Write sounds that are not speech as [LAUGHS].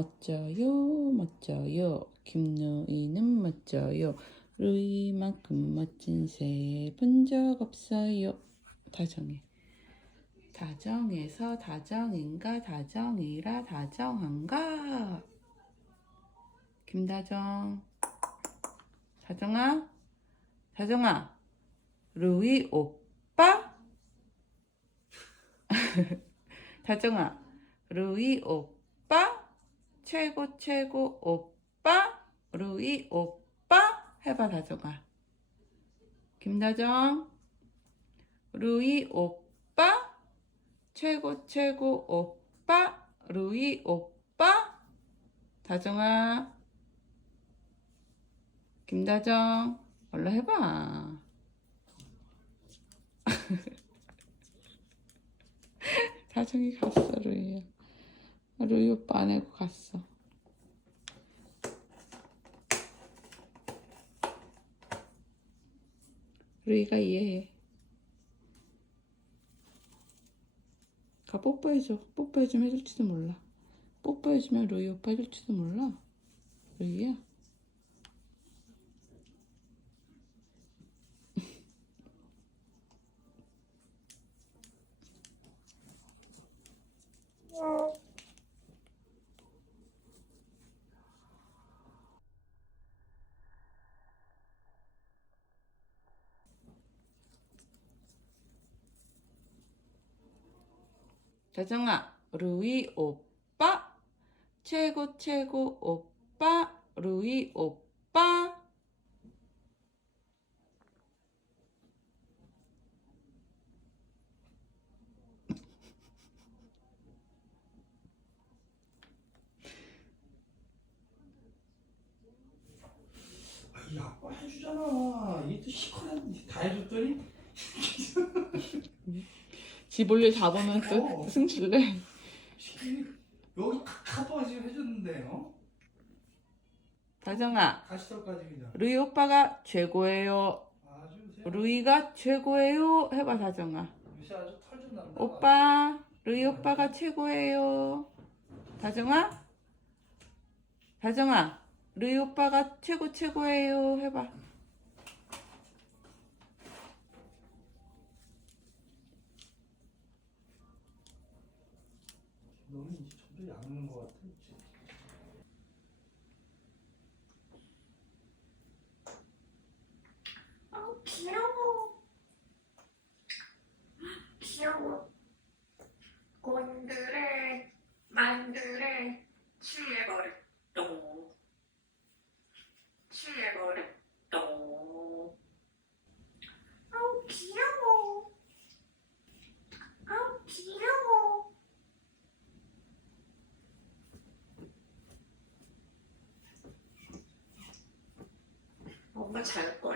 멋져요, 멋져요. 김루이는 멋져요. 루이만큼 멋진 새 본 적 없어요. 다정해. 다정해서 다정인가 다정이라 다정한가. 김다정. 다정아, 다정아, 루이 오빠? [LAUGHS] 다정아, 루이 오빠? 최고 최고 오빠? 루이 오빠? 해봐 다정아. 김다정, 루이 오빠? 최고 최고 오빠? 루이 오빠? 다정아. 김다정, 얼른 해봐. [LAUGHS] 다정이 갔어, 루이야. 루이 오빠 안 해고 갔어. 루이가 이해해. 가 뽀뽀해줘. 뽀뽀해주면 해줄지도 몰라. 뽀뽀해주면 루이 오빠 해줄지도 몰라. 루이야. 다정아, 루이 오빠, 최고 최고 오빠, 루이 오빠. 이 아빠 해주잖아. 이게 또 시커먼 다 해줬더니 지 볼일 다 보면 또 어. 승질내. 시키니 여기 카카오가 지금 해줬는데 어? 다정아, 가시떨까지 그냥 루이 오빠가 최고예요. 아주 루이가 최고예요. 해봐 다정아. 요새 아주 털좀 난다. 오빠, 루이 오빠가 최고예요. 다정아? 다정아, 루이 오빠가 최고 최고예요. 해봐. 약는 것 같아. ছাড় পর